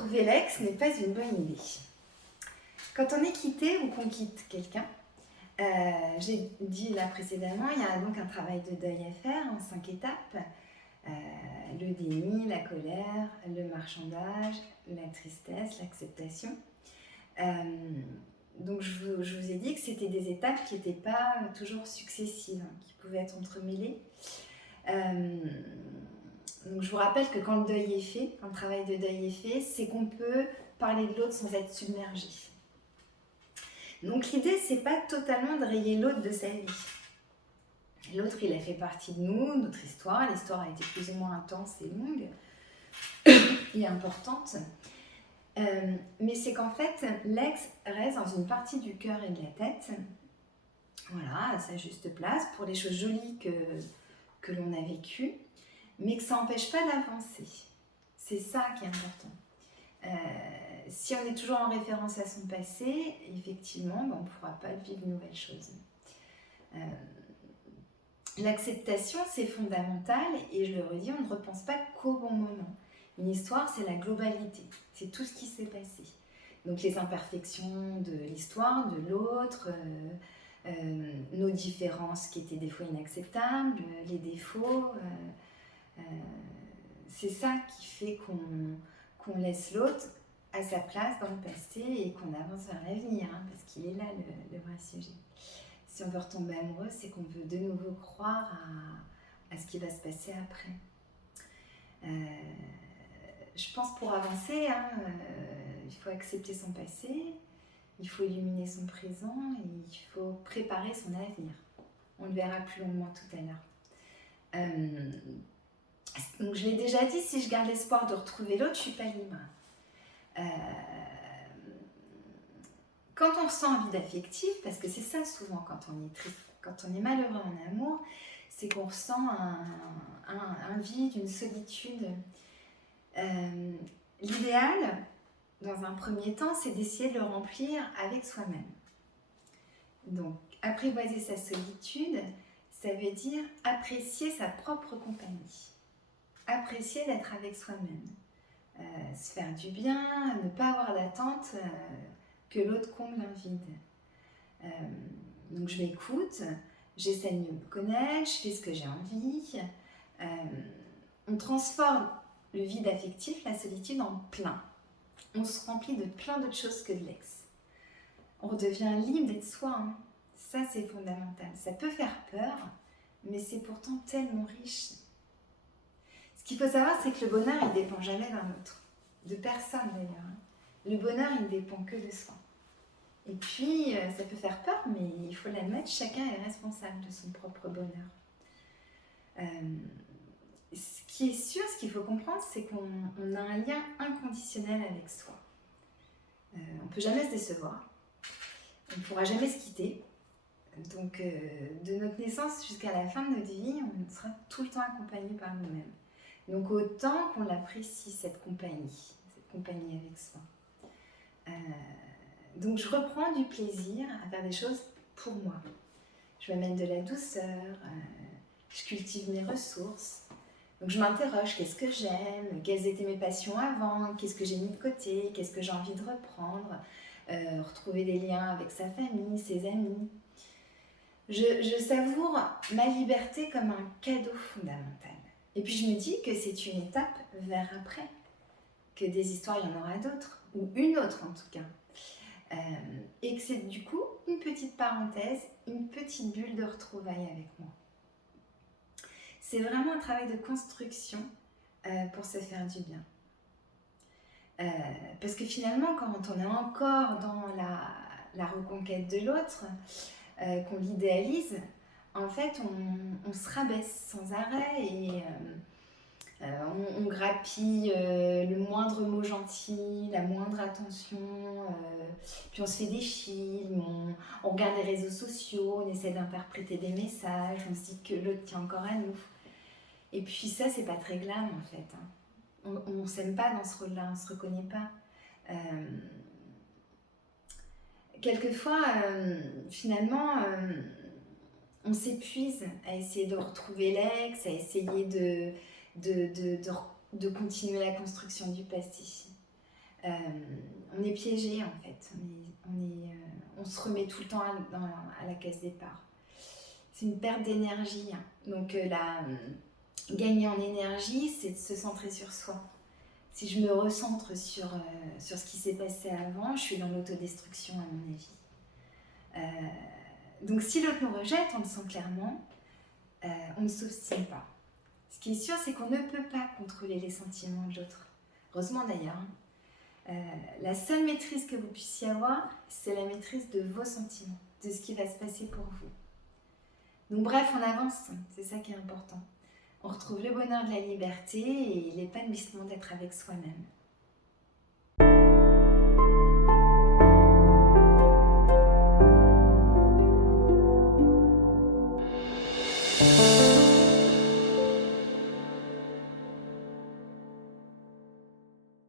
retrouver l'ex n'est pas une bonne idée. Quand on est quitté ou qu'on quitte quelqu'un, j'ai dit là précédemment, il y a donc un travail de deuil à faire en 5 étapes. Le déni, la colère, le marchandage, la tristesse, l'acceptation. Donc je vous ai dit que c'était des étapes qui n'étaient pas toujours successives, qui pouvaient être entremêlées. Donc je vous rappelle que quand le deuil est fait, quand le travail de deuil est fait, c'est qu'on peut parler de l'autre sans être submergé. Donc l'idée, c'est pas totalement de rayer l'autre de sa vie. L'autre, il a fait partie de nous, de notre histoire. L'histoire a été plus ou moins intense et longue et importante. Mais c'est qu'en fait, l'ex reste dans une partie du cœur et de la tête, voilà, à sa juste place, pour les choses jolies que l'on a vécues, mais que ça n'empêche pas d'avancer. C'est ça qui est important. Si on est toujours en référence à son passé, effectivement, on ne pourra pas vivre de nouvelles choses. L'acceptation, c'est fondamental, et je le redis, on ne repense pas qu'au bon moment. Une histoire, c'est la globalité, c'est tout ce qui s'est passé. Donc les imperfections de l'histoire, de l'autre, nos différences qui étaient des fois inacceptables, les défauts, c'est ça qui fait qu'on laisse l'autre à sa place dans le passé et qu'on avance vers l'avenir, parce qu'il est là le vrai sujet. Si on veut retomber amoureux, c'est qu'on veut de nouveau croire à ce qui va se passer après. Je pense pour avancer, il faut accepter son passé, il faut illuminer son présent et il faut préparer son avenir. On le verra plus longuement tout à l'heure. Donc je l'ai déjà dit, si je garde l'espoir de retrouver l'autre, je ne suis pas libre. Quand on ressent un vide affectif, parce que c'est ça souvent quand on est triste, quand on est malheureux en amour, c'est qu'on ressent un vide, une solitude. L'idéal, dans un premier temps, c'est d'essayer de le remplir avec soi-même. Donc, apprivoiser sa solitude, ça veut dire apprécier sa propre compagnie. Apprécier d'être avec soi-même. Se faire du bien, ne pas avoir d'attente que l'autre comble un vide. Donc je m'écoute, j'essaie de mieux me connaître, je fais ce que j'ai envie. On transforme le vide affectif, la solitude, en plein. On se remplit de plein d'autres choses que de l'ex. On redevient libre d'être soi. Ça, c'est fondamental. Ça peut faire peur, mais c'est pourtant tellement riche. Ce qu'il faut savoir, c'est que le bonheur, il ne dépend jamais d'un autre. De personne, d'ailleurs. Le bonheur, il ne dépend que de soi. Et puis, ça peut faire peur, mais il faut l'admettre, chacun est responsable de son propre bonheur. Ce qui est sûr, ce qu'il faut comprendre, c'est qu'on a un lien inconditionnel avec soi. On ne peut jamais se décevoir. On ne pourra jamais se quitter. Donc, de notre naissance jusqu'à la fin de notre vie, on sera tout le temps accompagné par nous-mêmes. Donc, autant qu'on l'apprécie, cette compagnie avec soi. Donc, je reprends du plaisir à faire des choses pour moi. Je m'amène de la douceur, je cultive mes ressources. Donc, je m'interroge, qu'est-ce que j'aime, quelles étaient mes passions avant, qu'est-ce que j'ai mis de côté, qu'est-ce que j'ai envie de reprendre, retrouver des liens avec sa famille, ses amis. Je savoure ma liberté comme un cadeau fondamental. Et puis, je me dis que c'est une étape vers après, que des histoires, il y en aura d'autres, ou une autre en tout cas. Et que c'est du coup une petite parenthèse, une petite bulle de retrouvailles avec moi. C'est vraiment un travail de construction pour se faire du bien. Parce que finalement, quand on est encore dans la reconquête de l'autre, qu'on l'idéalise, en fait, on se rabaisse sans arrêt et on grappille le moindre mot gentil, la moindre attention, puis on se fait des films, on regarde les réseaux sociaux, on essaie d'interpréter des messages, on se dit que l'autre tient encore à nous. Et puis ça, c'est pas très glam en fait. On s'aime pas dans ce rôle-là, on se reconnaît pas. Quelquefois, finalement, on s'épuise à essayer de retrouver l'ex, à essayer de continuer la construction du passé. On est piégé en fait, on se remet tout le temps à la case départ. C'est une perte d'énergie, hein. Donc gagner en énergie, c'est de se centrer sur soi. Si je me recentre sur ce qui s'est passé avant, je suis dans l'autodestruction à mon avis. Donc si l'autre nous rejette, on le sent clairement, on ne s'obstine pas. Ce qui est sûr, c'est qu'on ne peut pas contrôler les sentiments de l'autre. Heureusement d'ailleurs. La seule maîtrise que vous puissiez avoir, c'est la maîtrise de vos sentiments, de ce qui va se passer pour vous. Donc bref, on avance, c'est ça qui est important. On retrouve le bonheur de la liberté et l'épanouissement d'être avec soi-même.